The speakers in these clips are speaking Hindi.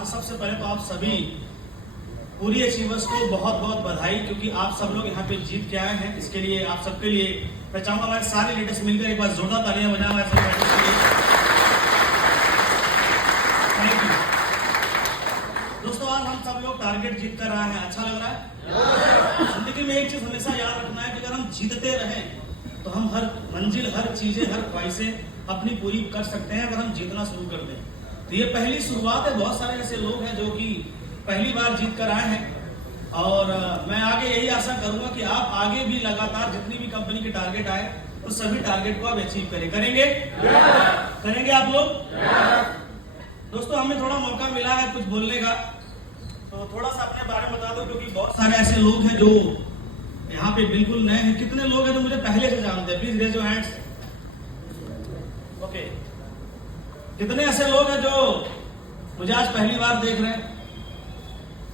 तो सबसे पहले तो आप सभी पूरी अचीवर्स को बहुत बहुत बधाई, क्योंकि आप सब लोग यहाँ पे जीत के आए हैं। इसके लिए आप सबके लिए मैं चाहूंगा हमारे सारे लीडर्स मिलकर एक बार जोरदार तालियां बजाएं हमारे सभी लीडर्स के लिए। थैंक यू दोस्तों। आज हम सब लोग टारगेट जीत कर आए हैं, अच्छा लग रहा है। जिंदगी में एक चीज हमेशा याद रखना है कि अगर हम जीतते रहें तो हम हर मंजिल, हर चीजें, हर ख्वाहिशें अपनी पूरी कर सकते हैं अगर हम जीतना शुरू कर दें। तो ये पहली शुरुआत है। बहुत सारे ऐसे लोग हैं जो कि पहली बार जीत कर आए हैं और मैं आगे यही आशा करूंगा कि आप आगे भी लगातार जितनी भी कंपनी के टारगेट आए तो सभी टारगेट को आप अचीव करेंगे करेंगे आप लोग। दोस्तों हमें थोड़ा मौका मिला है कुछ बोलने का, तो थोड़ा सा अपने बारे में बता दो, क्योंकि बहुत सारे ऐसे लोग हैं जो यहाँ पे बिल्कुल नए हैं। कितने लोग हैं जो मुझे पहले से जानते हैं? Please raise your hands. Okay, कितने ऐसे लोग हैं जो मुझे आज पहली बार देख रहे हैं?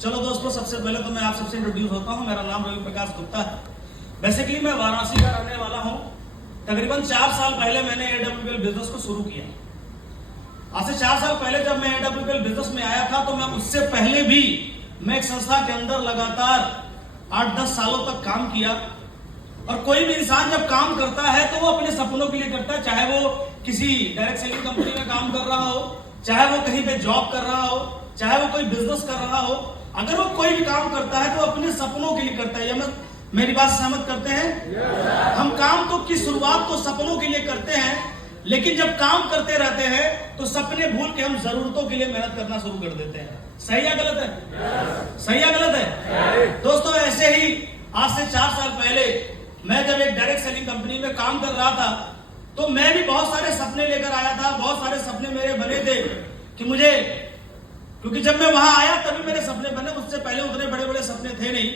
चलो दोस्तों, सबसे पहले तो मैं आप सबसे इंट्रोड्यूस होता हूं। मेरा नाम रवि प्रकाश गुप्ता है। बेसिकली मैं वाराणसी का रहने वाला हूं। तकरीबन 4 साल पहले मैंने AWPL बिजनेस को शुरू किया। आज से 4 साल पहले जब मैं AWPL बिजनेस में आया था तो मैं उससे पहले भी मैं एक संस्था के अंदर लगातार 8-10 सालों तक काम किया। और कोई भी इंसान जब काम करता है तो वो अपने सपनों के लिए करता है, चाहे वो किसी डायरेक्ट सेलिंग कंपनी में काम कर रहा हो, चाहे वो कहीं पे जॉब कर रहा हो, चाहे वो कोई बिजनेस कर रहा हो। अगर वो कोई भी काम करता है तो अपने सपनों के लिए करता है। या मेरी बात सहमत करते हैं? हम काम तो की शुरुआत तो सपनों के लिए करते हैं, लेकिन जब काम करते रहते हैं तो सपने भूल के हम जरूरतों के लिए मेहनत करना शुरू कर देते हैं। सही या गलत है? सही या गलत है? दोस्तों ऐसे ही आज से 4 साल पहले मैं जब एक डायरेक्ट सेलिंग कंपनी में काम कर रहा था तो मैं भी बहुत सारे सपने लेकर आया था। बहुत सारे सपने मेरे बने थे कि मुझे, क्योंकि जब मैं वहां आया तभी मेरे सपने बने, उससे पहले उतने बड़े बड़े सपने थे नहीं।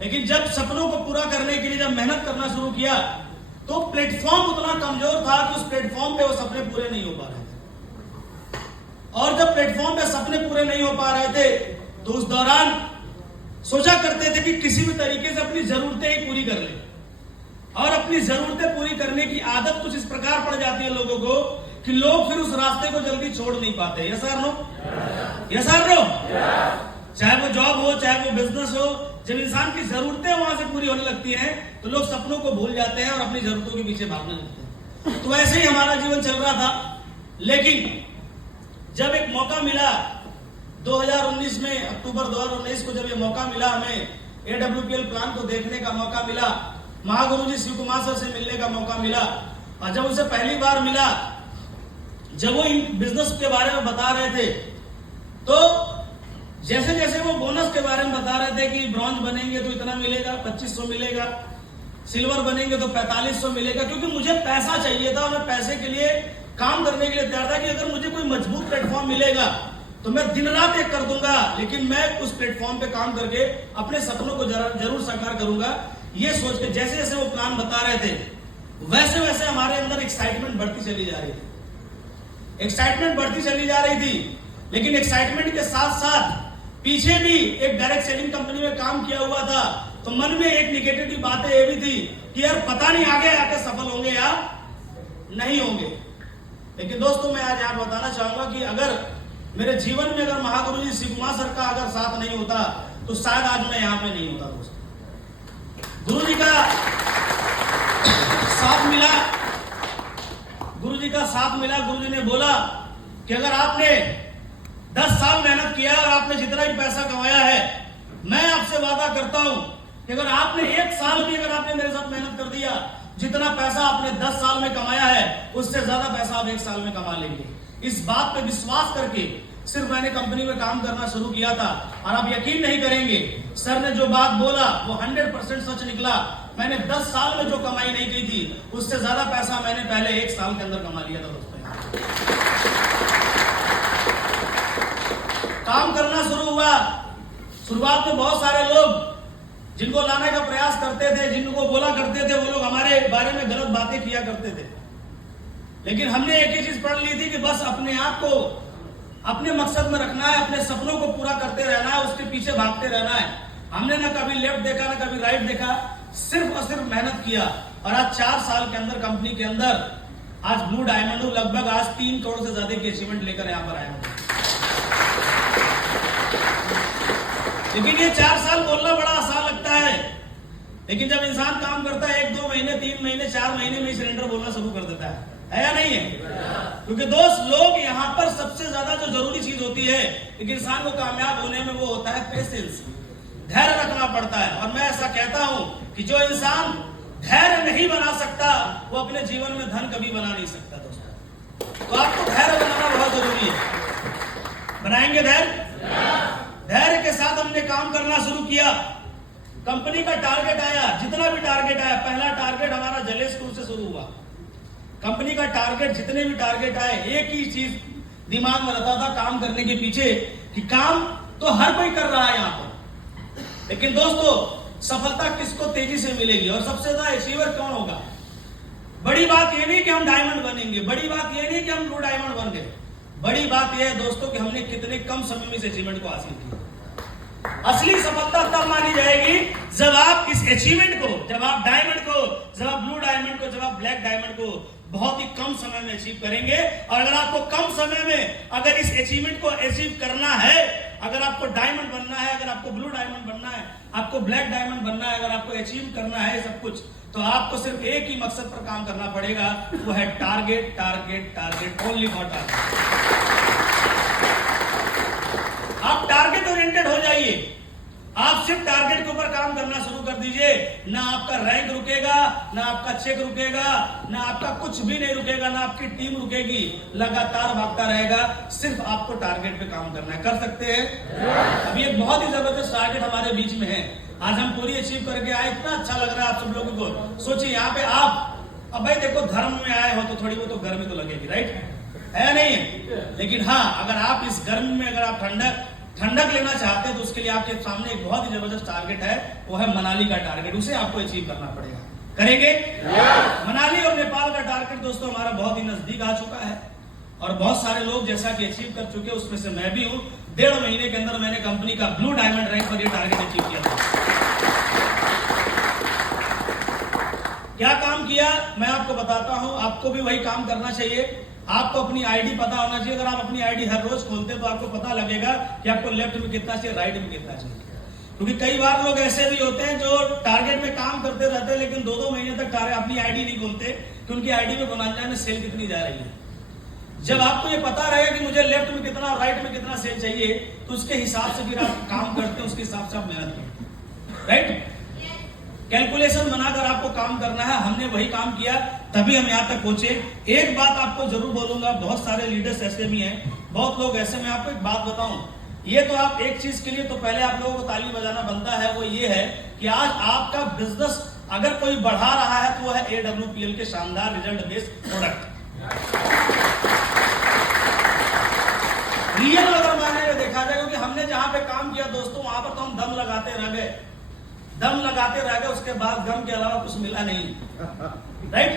लेकिन जब सपनों को पूरा करने के लिए जब मेहनत करना शुरू किया तो प्लेटफॉर्म उतना कमजोर था कि उस प्लेटफॉर्म पे वो सपने पूरे नहीं हो पा रहे थे। और जब प्लेटफॉर्म पे सपने पूरे नहीं हो पा रहे थे तो उस दौरान सोचा करते थे कि किसी भी तरीके से अपनी जरूरतें ही पूरी कर ले। और अपनी जरूरतें पूरी करने की आदत कुछ इस प्रकार पड़ जाती है लोगों को कि लोग फिर उस रास्ते को जल्दी छोड़ नहीं पाते। यस और नो? यस और नो? चाहे वो जॉब हो, चाहे वो बिजनेस हो, जब इंसान की जरूरतें वहां से पूरी होने लगती हैं तो लोग सपनों को भूल जाते हैं और अपनी जरूरतों के पीछे भागने लगते हैं। तो ऐसे ही हमारा जीवन चल रहा था। लेकिन जब एक मौका मिला 2019 में, अक्टूबर 2019 को जब ये मौका मिला, हमें AWPL प्लान को देखने का मौका मिला, महागुरु जी शिव कुमार सर से मिलने का मौका मिला। और जब उनसे पहली बार मिला, जब वो इन बिजनेस के बारे में बता रहे थे तो जैसे जैसे वो बोनस के बारे में बता रहे थे कि ब्रॉन्ज बनेंगे तो इतना मिलेगा, 2500 मिलेगा, सिल्वर बनेंगे तो 4500 मिलेगा, क्योंकि मुझे पैसा चाहिए था। मैं पैसे के लिए काम करने के लिए तैयार था कि अगर मुझे कोई मजबूत प्लेटफॉर्म मिलेगा तो मैं दिन रात एक कर दूंगा, लेकिन मैं उस प्लेटफॉर्म पे काम करके अपने सपनों को जरूर साकार करूंगा। ये सोच के जैसे जैसे वो प्लान बता रहे थे वैसे वैसे हमारे अंदर एक्साइटमेंट बढ़ती चली जा रही थी। एक्साइटमेंट बढ़ती चली जा रही थी। लेकिन एक्साइटमेंट के साथ साथ पीछे भी एक डायरेक्ट सेलिंग कंपनी में काम किया हुआ था, तो मन में एक निगेटिव बातें ये भी थी कि यार पता नहीं आगे आके सफल होंगे या नहीं होंगे। लेकिन दोस्तों मैं आज यहाँ बताना चाहूंगा कि अगर मेरे जीवन में अगर महागुरु जी शिव कुमार सर का अगर साथ नहीं होता तो शायद आज मैं यहाँ पे नहीं होता। दोस्तों गुरु जी का साथ मिला, गुरु जी का साथ मिला। गुरु जी ने बोला कि अगर आपने 10 साल मेहनत किया और आपने जितना भी पैसा कमाया है, मैं आपसे वादा करता हूं कि अगर आपने 1 साल भी अगर आपने मेरे साथ मेहनत कर दिया, जितना पैसा आपने 10 साल में कमाया है उससे ज्यादा पैसा आप 1 साल में कमा लेंगे। इस बात पे विश्वास करके सिर्फ मैंने कंपनी में काम करना शुरू किया था। और आप यकीन नहीं करेंगे, सर ने जो बात बोला वो 100% सच निकला। मैंने 10 साल में जो कमाई नहीं की थी उससे ज्यादा पैसा मैंने पहले 1 साल के अंदर कमा लिया था। दोस्तों काम करना शुरू हुआ। शुरुआत में बहुत सारे लोग जिनको लाने का प्रयास करते थे, जिनको बोला करते थे, वो लोग हमारे बारे में गलत बातें किया करते थे। लेकिन हमने एक ही चीज पढ़ ली थी कि बस अपने आप को अपने मकसद में रखना है, अपने सपनों को पूरा करते रहना है, उसके पीछे भागते रहना है। हमने ना कभी लेफ्ट देखा ना कभी राइट देखा, सिर्फ और सिर्फ मेहनत किया। और आज 4 साल के अंदर कंपनी के अंदर आज ब्लू डायमंड लगभग आज 3 करोड़ से ज्यादा की अचीवमेंट लेकर यहाँ पर आए। लेकिन ये 4 साल बोलना बड़ा आसान लगता है, लेकिन जब इंसान काम करता है 1-2 महीने 3 महीने 4 महीने में सिलेंडर बोलना शुरू कर देता है या नहीं है? क्योंकि दोस्त लोग यहाँ पर सबसे ज्यादा जो जरूरी चीज होती है एक इंसान को कामयाब होने में, वो होता है पेशेंस, धैर्य रखना पड़ता है। और मैं ऐसा कहता हूं कि जो इंसान धैर्य नहीं बना सकता वो अपने जीवन में धन कभी बना नहीं सकता दोस्तों। तो आपको धैर्य बनाना बहुत जरूरी है। बनाएंगे धैर्य? धैर्य के साथ हमने काम करना शुरू किया। कंपनी का टारगेट आया, जितना भी टारगेट आया, पहला टारगेट हमारा जलेश स्कूल से शुरू हुआ। कंपनी का टारगेट, जितने भी टारगेट आए, एक ही चीज दिमाग में रहता था काम करने के पीछे कि काम तो हर कोई कर रहा है यहाँ पर, लेकिन दोस्तों सफलता किसको तेजी से मिलेगी और सबसे ज्यादा अचीवर कौन होगा? बड़ी बात यह नहीं कि हम डायमंड बनेंगे, बड़ी बात यह नहीं कि हम ब्लू डायमंड बन गए, बड़ी बात यह है दोस्तों कि हमने कितने कम समय में इस अचीवमेंट को हासिल किया। असली सफलता तब मानी जाएगी जब आप इस अचीवमेंट को, जब आप डायमंड को, जब आप ब्लू डायमंड को, जब आप ब्लैक डायमंड को बहुत ही कम समय में अचीव करेंगे। और अगर आपको कम समय में अगर इस अचीवमेंट को अचीव करना है, अगर आपको डायमंड बनना है, अगर आपको ब्लू डायमंड बनना है, आपको ब्लैक डायमंड बनना है, अगर आपको अचीव करना है सब कुछ, तो आपको सिर्फ एक ही मकसद पर काम करना पड़ेगा, वो है target, target, target, only for target. आप टारगेट ओरिएंटेड हो जाइए, आप सिर्फ टारगेट के ऊपर काम करना शुरू कर दीजिए। ना आपका रैंक रुकेगा, ना आपका चेक रुकेगा, ना आपका कुछ भी नहीं रुकेगा, ना आपकी टीम रुकेगी, लगातार भागता रहेगा। सिर्फ आपको टारगेट पे काम करना है। कर सकते हैं? अभी एक बहुत ही जबरदस्त टारगेट हमारे बीच में है, आज हम पूरी अचीव करके आए, इतना अच्छा लग रहा है आप सब लोगों को। सोचिए यहाँ पे आप, अब भाई देखो धर्म में आए हो तो थोड़ी बहुत तो गर्मी तो लगेगी, राइट है नहीं है? लेकिन हाँ, अगर आप इस गर्मी में अगर आप ठंडक लेना चाहते हैं तो उसके लिए आपके सामने एक बहुत ही जबरदस्त टारगेट है, वो है मनाली का टारगेट। उसे आपको अचीव करना पड़ेगा। करेंगे? मनाली और नेपाल का टारगेट दोस्तों हमारा बहुत ही नजदीक आ चुका है और बहुत सारे लोग जैसा कि अचीव कर चुके हैं, उसमें से मैं भी हूं। 1.5 महीने के अंदर मैंने कंपनी का ब्लू डायमंड रैंक पर यह टारगेट अचीव किया था। क्या काम किया मैं आपको बताता हूं, आपको भी वही काम करना चाहिए। आपको अपनी आईडी पता होना चाहिए। अगर आप अपनी आईडी हर रोज खोलते हैं तो आपको पता लगेगा कि आपको लेफ्ट में कितना चाहिए, राइट में कितना चाहिए। क्योंकि कई बार लोग ऐसे भी होते हैं जो टारगेट में काम करते रहते हैं लेकिन 2-2 महीने तक अपनी आईडी नहीं खोलते कि उनकी आईडी में बोनांजा में सेल कितनी जा रही है। जब आपको ये पता रहेगा कि मुझे लेफ्ट में कितना, राइट में कितना सेल चाहिए, तो उसके हिसाब से फिर आप काम करते हैं, उसके हिसाब से आप मेहनत करते हैं, राइट। कैलकुलेशन बनाकर आपको काम करना है। हमने वही काम किया, तभी हम यहाँ तक पहुंचे। एक बात आपको जरूर बोलूंगा, बहुत सारे लीडर्स ऐसे भी हैं, बहुत लोग ऐसे, मैं आपको एक बात बताऊं, ये तो आप एक चीज के लिए तो पहले आप लोगों को ताली बजाना बनता है, वो ये है कि आज आपका बिजनेस अगर कोई बढ़ा रहा है तो वो है AWPL के शानदार रिजल्ट बेस्ड प्रोडक्ट। रियल अगर मायने में देखा जाए, क्योंकि हमने जहां पे काम किया दोस्तों, वहां पर तो हम दम लगाते रह गए, उसके बाद गम के अलावा कुछ मिला नहीं, राइट।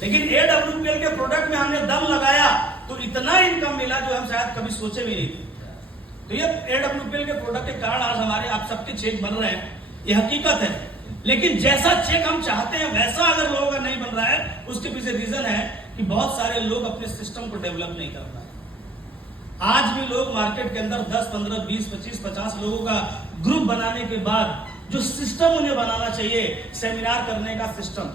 लेकिन AWPL के प्रोडक्ट में हमने दम लगाया तो इतना इनकम मिला जो हम शायद कभी सोचे भी नहीं थे। तो ये AWPL के प्रोडक्ट के कारण आज हमारे आप सबके चेक बन रहे हैं, ये हकीकत है। लेकिन जैसा चेक हम चाहते हैं वैसा अगर लोगों का नहीं बन रहा है, उसके पीछे रीजन है कि बहुत सारे लोग अपने सिस्टम को डेवलप नहीं कर रहे हैं। आज भी लोग मार्केट के अंदर 10, 15, 20, 25, 50 लोगों का ग्रुप बनाने के बाद जो सिस्टम उन्हें बनाना चाहिए, सेमिनार करने का सिस्टम,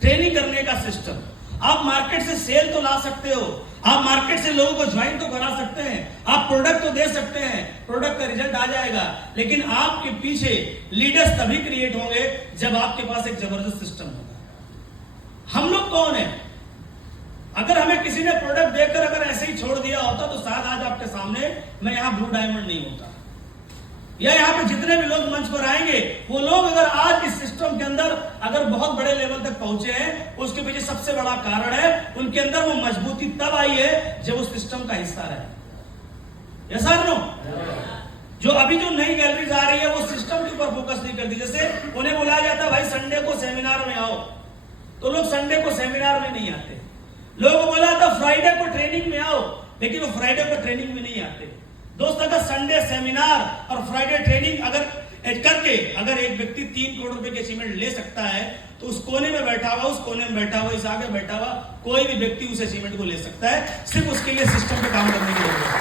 ट्रेनिंग करने का सिस्टम, आप मार्केट से सेल तो ला सकते हो, आप मार्केट से लोगों को ज्वाइन तो करा सकते हैं, आप प्रोडक्ट तो दे सकते हैं, प्रोडक्ट का रिजल्ट आ जाएगा, लेकिन आपके पीछे लीडर्स तभी क्रिएट होंगे जब आपके पास एक जबरदस्त सिस्टम होगा। हम लोग कौन है? अगर हमें किसी ने प्रोडक्ट देकर अगर ऐसे ही छोड़ दिया होता तो शायद आज आपके सामने मैं यहां ब्लू डायमंड नहीं होता, या यहाँ पे जितने भी लोग मंच पर आएंगे वो लोग अगर आज इस सिस्टम के अंदर अगर बहुत बड़े लेवल तक पहुंचे हैं, उसके पीछे सबसे बड़ा कारण है उनके अंदर वो मजबूती तब आई है जब उस सिस्टम का हिस्सा रहे। यस और नो? जो अभी जो नई गैलरीज आ रही है वो सिस्टम के ऊपर फोकस नहीं करती। जैसे उन्हें बुलाया जाता है भाई संडे को सेमिनार में आओ, तो लोग संडे को सेमिनार में नहीं आते। लोगों को बोला था फ्राइडे को ट्रेनिंग में आओ, लेकिन वो फ्राइडे को ट्रेनिंग में नहीं आते। दोस्त अगर संडे सेमिनार और फ्राइडे ट्रेनिंग अगर करके अगर एक व्यक्ति 3 करोड़ रुपए की अचीवमेंट ले सकता है, तो उस कोने में बैठा हुआ, उस कोने में बैठा हुआ, इस आगे बैठा हुआ कोई भी व्यक्ति उस अचीवमेंट को ले सकता है। सिर्फ उसके लिए सिस्टम पे काम करने की जरूरत है।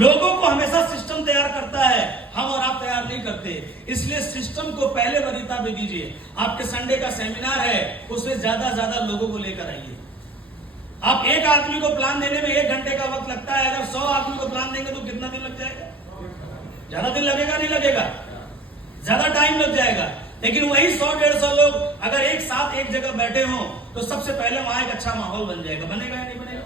लोगों को हमेशा सिस्टम तैयार करता है, हम और आप तैयार नहीं करते। इसलिए सिस्टम को पहले वरीयता में दीजिए। आपके संडे का सेमिनार है, उसमें ज्यादा ज्यादा लोगों को लेकर आइए। आप एक आदमी को प्लान देने में 1 घंटे का वक्त लगता है, अगर 100 आदमी को प्लान देंगे तो कितना दिन लग जाएगा? ज्यादा दिन लगेगा? नहीं लगेगा, ज्यादा टाइम लग जाएगा। लेकिन वही 100-150 लोग अगर एक साथ एक जगह बैठे हों तो सबसे पहले वहां एक अच्छा माहौल बन जाएगा। बनेगा या नहीं बनेगा?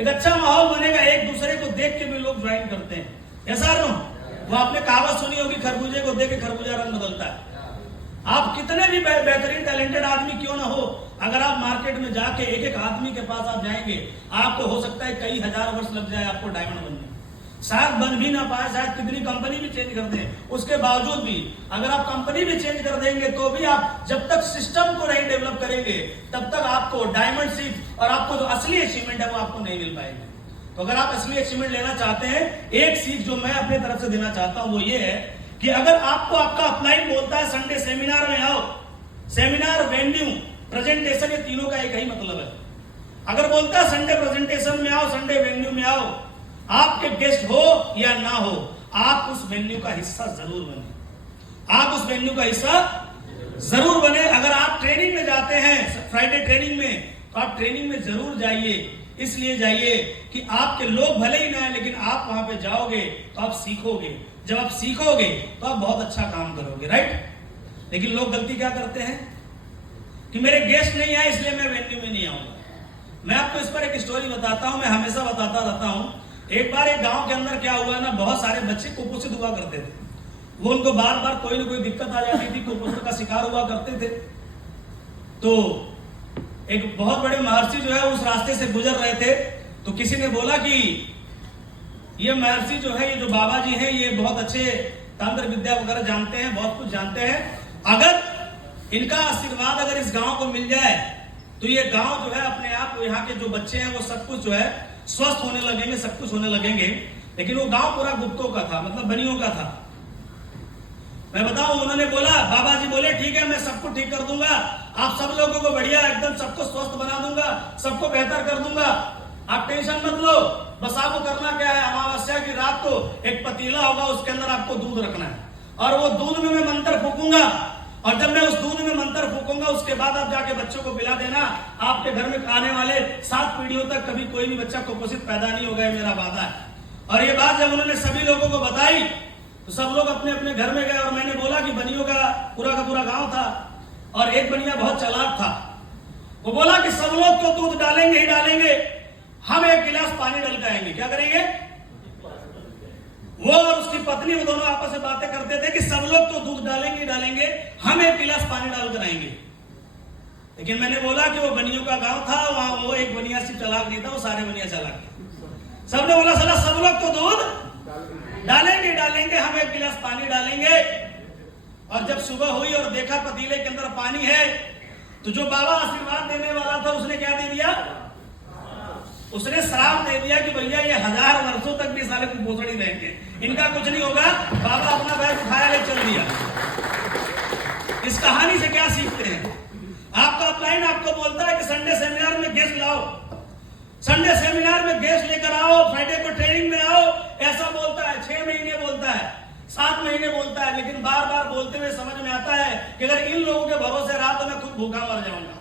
एक अच्छा माहौल बनेगा, एक दूसरे को देख के भी लोग ज्वाइन करते हैं। ऐसा नो, वो आपने कहावत सुनी होगी, खरबूजे को देख के खरबूजा रंग बदलता है। आप कितने भी बेहतरीन टैलेंटेड आदमी क्यों ना हो, अगर आप मार्केट में जाके एक एक आदमी के पास आप जाएंगे, आपको हो सकता है कई हजार वर्ष लग जाए आपको डायमंड बनने, शायद बन भी ना पाए, शायद कितनी कंपनी भी चेंज कर दें। उसके बावजूद भी अगर आप कंपनी भी चेंज कर देंगे तो भी आप जब तक सिस्टम को नहीं डेवलप करेंगे तब तक आपको डायमंड सीट और आपको जो असली अचीवमेंट है वो आपको नहीं मिल पाएगी। तो अगर आप असली अचीवमेंट लेना चाहते हैं, एक सीख जो मैं अपनी तरफ से देना चाहता हूं वो ये है कि अगर आपको आपका अपलाइन बोलता है संडे सेमिनार में आओ, सेमिनार, वेन्यू, प्रेजेंटेशन, ये तीनों का एक ही मतलब है। अगर बोलता है संडे प्रेजेंटेशन में आओ, संडे वेन्यू में आओ, आपके गेस्ट हो या ना हो, आप उस वेन्यू का हिस्सा जरूर बने। आप उस वेन्यू का हिस्सा जरूर बने। अगर आप ट्रेनिंग में जाते हैं, फ्राइडे ट्रेनिंग में, तो आप ट्रेनिंग में जरूर जाइए। इसलिए जाइए कि आपके लोग भले ही ना आए, लेकिन आप वहां पे जाओगे तो आप सीखोगे। जब आप सीखोगे तो आप बहुत अच्छा काम करोगे, राइट। लेकिन लोग गलती क्या करते हैं कि मेरे गेस्ट नहीं आए इसलिए मैं वेन्यू में नहीं आऊंगा। मैं आपको इस पर एक स्टोरी बताता हूं, मैं हमेशा बताता रहता हूं। एक बार एक गांव के अंदर क्या हुआ ना, बहुत सारे बच्चे कुपोषित हुआ करते थे। वो उनको बार बार कोई ना कोई दिक्कत आ जाती थी, कुपोषण का शिकार हुआ करते थे। तो एक बहुत बड़े महर्षि जो है उस रास्ते से गुजर रहे थे। तो किसी ने बोला कि ये महर्षि जो है, ये जो बाबा जी हैं, ये बहुत अच्छे तंत्र विद्या वगैरह जानते हैं, बहुत कुछ जानते हैं। अगर इनका आशीर्वाद अगर इस गांव को मिल जाए तो ये गांव जो है अपने आप, यहाँ के जो बच्चे हैं वो सब कुछ जो है स्वस्थ होने लगेंगे, सब कुछ होने लगेंगे। लेकिन वो गांव पूरा गुप्तों का था, मतलब बनियों का था। मैं बताऊं, उन्होंने बोला, बाबा जी बोले ठीक है मैं सबको ठीक कर दूंगा, आप सब लोगों को बढ़िया एकदम सबको स्वस्थ बना दूंगा, सबको बेहतर कर दूंगा, आप टेंशन मत लो। बस आपको करना क्या है, अमावस्या की रात को एक पतीला होगा, उसके अंदर आपको दूध रखना है और वो दूध में मैं मंत्र फूकूंगा, और जब मैं उस दूध में मंत्र फूकूंगा उसके बाद आप जाके बच्चों को पिला देना। आपके घर में आने वाले 7 पीढ़ियों तक कभी कोई भी बच्चा कुपोषित पैदा नहीं होगा, मेरा वादा है। और ये बात जब उन्होंने सभी लोगों को बताई तो सब लोग अपने अपने घर में गए। और मैंने बोला कि बनियों का पूरा गांव था और एक बनिया बहुत चालाक था। वो बोला कि सब लोग तो दूध डालेंगे ही डालेंगे, हम एक गिलास पानी डाल के आएंगे। क्या करेंगे? वो और उसकी पत्नी, वो दोनों आपस में बातें करते थे कि सब लोग तो दूध डालेंगे डालेंगे, हम एक गिलास पानी डालकर आएंगे। लेकिन मैंने बोला कि वो बनियों का गांव था, वहां वो एक बनिया सिर्फ चालाक नहीं था, वो सारे बनिया चालाक थे। सबने बोला साला सब लोग तो दूध डालेंगे डालेंगे, हम एक गिलास पानी डालेंगे। और जब सुबह हुई और देखा पतीले के अंदर पानी है, तो जो बाबा आशीर्वाद देने वाला था उसने क्या दे दिया? उसने श्राप दे दिया कि भैया ये 1000 वर्षों तक भी साले कुपोषण ही रहेंगे, इनका कुछ नहीं होगा। बाबा अपना बैग उठाया ले चल दिया। इस कहानी से क्या सीखते हैं? आपका अपलाइन आपको बोलता है कि संडे सेमिनार में गेस्ट लाओ, संडे सेमिनार में गेस्ट लेकर आओ, फ्राइडे को ट्रेनिंग में आओ, ऐसा बोलता है। 6 महीने बोलता है, 7 महीने बोलता है, लेकिन बार बार बोलते हुए समझ में आता है कि अगर इन लोगों के भरोसे रहा तो मैं खुद भूखा मर जाऊंगा।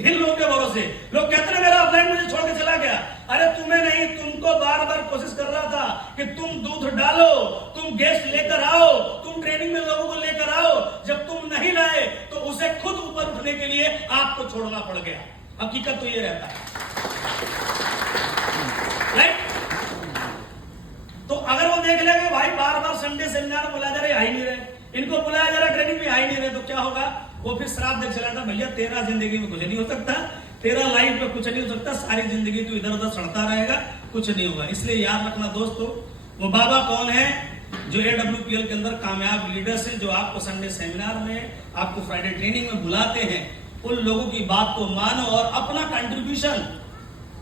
इन लोगों के भरोसे लोग कहते हैं मेरा अपलाइन मुझे छोड़ के चला गया। अरे तुम्हें नहीं, तुमको बार बार कोशिश कर रहा था कि तुम दूध डालो, तुम गेस्ट लेकर आओ, तुम ट्रेनिंग में लोगों को लेकर आओ। जब तुम नहीं लाए तो उसे खुद ऊपर उठने के लिए आपको छोड़ना पड़ गया। हकीकत तो ये रहता है, राइट? तो अगर वो देख लेंगे भाई बार बार संडे सेमिनार में बुलाया जा रहे, आ ही नहीं रहे, इनको बुलाया जा रहा ट्रेनिंग में, आ ही नहीं रहे, तो क्या होगा? वो फिर श्राप देख चला था, भैया तेरा जिंदगी में कुछ नहीं हो सकता, तेरा लाइफ में कुछ नहीं हो सकता, सारी जिंदगी तू इधर उधर सड़ता रहेगा, कुछ नहीं होगा। इसलिए याद रखना दोस्तों, वो बाबा कौन है जो AWPL के अंदर कामयाब लीडर्स हैं, जो आपको संडे सेमिनार में, आपको फ्राइडे ट्रेनिंग में बुलाते हैं। उन लोगों की बात को मानो और अपना कंट्रीब्यूशन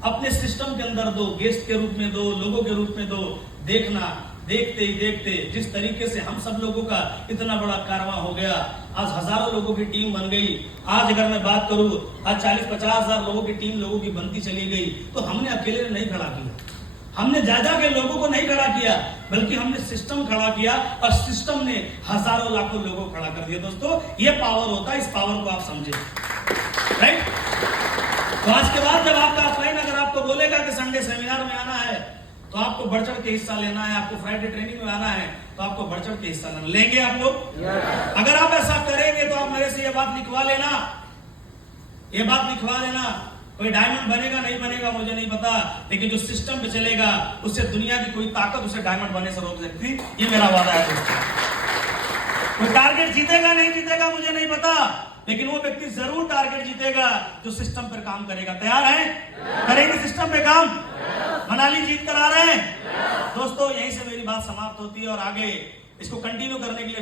अपने सिस्टम के अंदर दो, गेस्ट के रूप में दो, लोगों के रूप में दो। देखना, देखते ही देखते जिस तरीके से हम सब लोगों का इतना बड़ा कारवां हो गया, आज हजारों लोगों की टीम बन गई। आज अगर मैं बात करूं, आज 40-50 हजार लोगों की टीम लोगों की बनती चली गई, तो हमने अकेले नहीं खड़ा किया। हमने ज्यादा के लोगों को नहीं खड़ा किया, बल्कि हमने सिस्टम खड़ा किया और सिस्टम ने हजारों लाखों लोगों को खड़ा कर दिया। दोस्तों ये पावर होता है, इस पावर को आप समझे, राइट। तो आज के बाद जब आपका ऑफलाइन अगर आपको बोलेगा कि संडे सेमिनार में आना है तो आपको बढ़ चढ़ के हिस्सा लेना है, आपको फ्राइडे ट्रेनिंग में आना है तो आपको बढ़ चढ़ के हिस्सा लेना, लेंगे आप लोग? अगर आप ऐसा करेंगे तो आप मेरे से ये बात लिखवा लेना, ये बात लिखवा लेना। कोई डायमंड बनेगा नहीं बनेगा मुझे नहीं पता, लेकिन जो सिस्टम पे चलेगा उससे दुनिया की कोई ताकत उसे डायमंड बनने से रोक सकती, ये मेरा वादा है दोस्तों। कोई टारगेट जीतेगा नहीं जीतेगा मुझे नहीं पता, लेकिन वो व्यक्ति जरूर टारगेट जीतेगा जो सिस्टम पर काम करेगा। तैयार है? करेंगे सिस्टम पे काम? मनाली जीत कर आ रहे हैं दोस्तों। यहीं से मेरी बात समाप्त होती है और आगे इसको कंटिन्यू करने के लिए